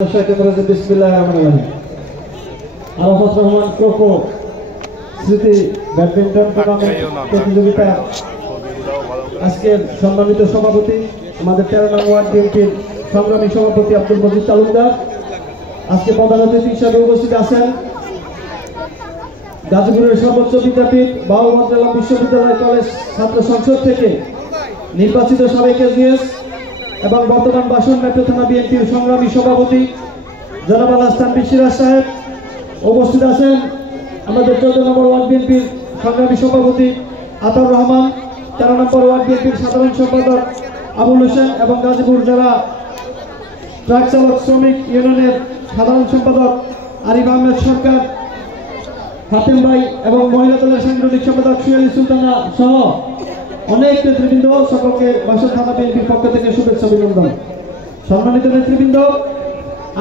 Arafat Rahman cocoa স্মৃতি badminton প্রতিযোগিতা আজকের সম্মানিত সভাপতি আমাদের 13 নং ওয়ার্ড বিএনপির সংগ্রামী সভাপতি আব্দুল মজিদ তালুকদার, আজকে প্রধান অতিথি হিসেবে উপস্থিত আছেন গাজীপুরের সর্বোচ্চ বিদ্যাপীঠ বাবুগঞ্জ জেলা বিশ্ববিদ্যালয় কলেজ ছাত্র সংসদ থেকে নির্বাচিত সাবেক এসডিএস এবং বর্তমান বাসন মেট্রো থানা বিএনপির সংগ্রামী সভাপতি জনাব আল-হাসান সিরাজ সাহেব। উপস্থিত আছেন আমাদের 14 নম্বর ওয়ার্ড বিএনপির সংগ্রামী সভাপতি আতাউর রহমান, 13 নম্বর ওয়ার্ড বিএনপির সাধারণ সম্পাদক আবুল হোসেন এবং গাজীপুর জেলা ট্রাক চালক শ্রমিক ইউনিয়নের সাধারণ সম্পাদক আরিফ আহমেদ সরকার, হাতেম ভাই এবং মহিলা দলের সাংগঠনিক সম্পাদক সুয়ালি সুলতানা সহ অনেক নেতৃবৃন্দ, সকলকে বাসন থানা বিএনপির পক্ষ থেকে শুভেচ্ছা অভিনন্দন। সম্মানিত নেতৃবৃন্দ,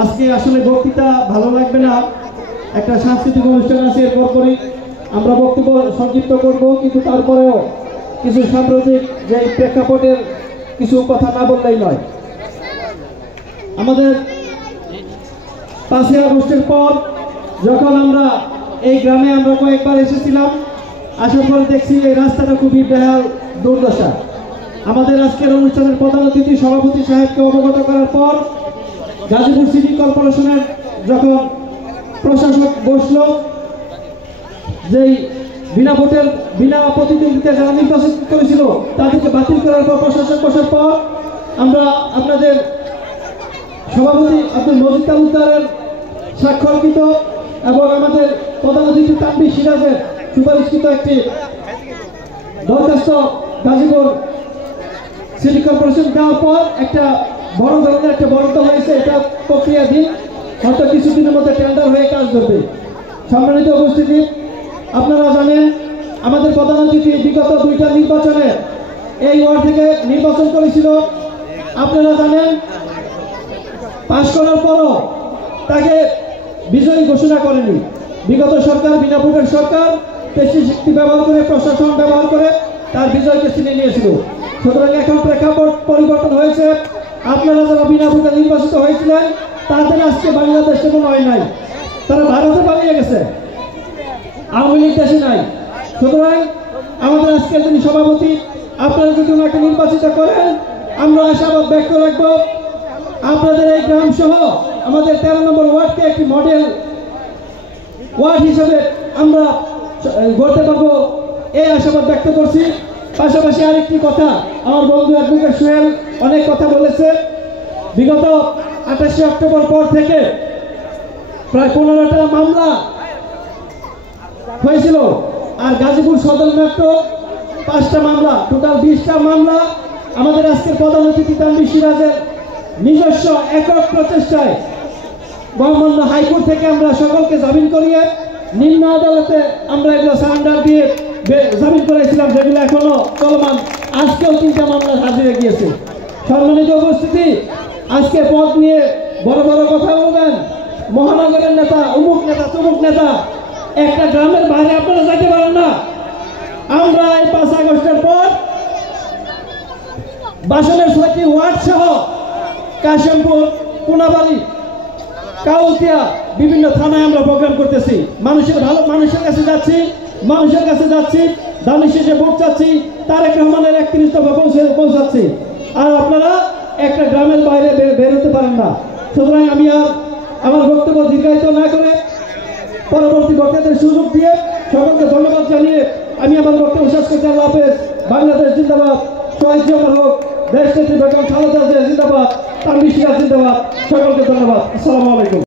আজকে আসলে বক্তৃতা ভালো লাগবে না, একটা সাংস্কৃতিক অনুষ্ঠান আছে, এরপর করি আমরা বক্তব্য সংক্ষিপ্ত করব, কিন্তু তারপরেও কিছু সাম্প্রতিক যে প্রেক্ষাপটের কিছু কথা না বললেই নয়। আমাদের 5ই আগস্টের পর যখন আমরা এই গ্রামে আমরা কয়েকবার এসেছিলাম, আসার পর দেখছি এই রাস্তাটা খুবই বেহাল দুর্দশা। আমাদের আজকের অনুষ্ঠানের প্রধান অতিথি সভাপতি সাহেবকে অবগত করার পর গাজীপুর সিটি কর্পোরেশনের যখন প্রশাসক বসল, যেই বিনা ভোটের বিনা প্রতিদ্বন্দ্বিতা যারা নির্বাচন করেছিল তাদেরকে বাতিল করার পর প্রশাসক বসার পর আমরা আপনাদের সভাপতি আব্দুল মজিদ তালুকদারের স্বাক্ষরকৃত এবং আমাদের প্রধান অতিথি তানভীর সিরাজের সুপারিশকৃত একটি দরখাস্ত গাজীপুর সিটি কর্পোরেশন দেওয়ার পর একটা বড় ধরনের একটা বরাদ্দ হয়েছে। এটা প্রক্রিয়াধীন, হয়তো কিছুদিনের মধ্যে টেন্ডার হয়ে কাজ করবে। সম্মানিত উপস্থিতি, আপনারা জানেন আমাদের প্রধান অতিথি বিগত 2টা নির্বাচনে এই ওয়ার্ড থেকে নির্বাচন করেছিল। আপনারা জানেন পাশ করার পরও তাকে বিজয়ী ঘোষণা করেনি। বিগত সরকার বিনা ভোটের সরকার পেশি শক্তি ব্যবহার করে, প্রশাসন ব্যবহার করে তার বিজয়কে ছিনে নিয়েছিল। সুতরাং এখন প্রেক্ষাপট পরিবর্তন হয়েছে। আপনারা যারা বিনা ভোটে নির্বাচিত হয়েছিলেন তাদের আজকে বাংলাদেশে কোনো হয় নাই, তারা ভারতে পালিয়ে গেছে, আওয়ামী লীগ দেশে নাই। সুতরাং আমাদের আজকের যিনি সভাপতি, আপনারা যদি ওনাকে নির্বাচিত করেন, আমরা আশাবাদ ব্যক্ত রাখবো আপনাদের এই গ্রাম সহ আমাদের 13 নম্বর ওয়ার্ডকে একটি মডেল ওয়ার্ড হিসেবে আমরা গড়তে পারবো, এই আশাবাদ ব্যক্ত করছি। পাশাপাশি আরেকটি কথা, আমার বন্ধু অ্যাডভোকেট সোহেল অনেক কথা বলেছে। বিগত 28 অক্টোবর পর থেকে প্রায় 15টা মামলা হয়েছিল, আর গাজীপুর সদর মেট্রো 5টা মামলা, টোটাল 20টা মামলা আমাদের আজকের প্রধান অতিথি তানভীর সিরাজের নিজস্ব একক প্রচেষ্টায় মহামান্য হাইকোর্ট থেকে আমরা সকলকে জামিন করিয়ে নিম্ন আদালতে আমরা এগুলো সারেন্ডার দিয়ে জামিন করেছিলাম, যেগুলো এখনো চলমান। আজকেও 3টা মামলা হাজিরে গিয়েছে। সম্মানিত উপস্থিতি, আজকে পদ নিয়ে বড় বড় কথা বলবেন, মহানগরের নেতা, অমুক নেতা, তমুক নেতা, একটা গ্রামের বাইরে আপনারা যাইতে পারেন না। আমরা এই 5 আগস্টের পর বাসনের 6টি ওয়ার্ড সহ কাশিমপুর, কোনাবাড়ি, কাউতিয়া বিভিন্ন থানায় আমরা প্রোগ্রাম করতেছি। মানুষের কাছে যাচ্ছি, দানি শেষে ভোট চাচ্ছি, তারেক রহমানের 31 দফা পৌঁছাচ্ছি, আর আপনারা একটা গ্রামের বাইরে বেরোতে পারেন না। সুতরাং আমি আর আমার বক্তব্য দীর্ঘায়িত না করে পরবর্তী বক্তাদের সুযোগ দিয়ে সকলকে ধন্যবাদ জানিয়ে আমি আমার বক্তব্য শেষ করছি। আল্লাহ হাফেজ। বাংলাদেশ জিন্দাবাদ, শহীদ জিয়াউর হোক, দেশ নেত্রী বেগম খালেদা জিয়া জিন্দাবাদ, তানভীর সিরাজ জিন্দাবাদ। সকলকে ধন্যবাদ। আসসালামু আলাইকুম।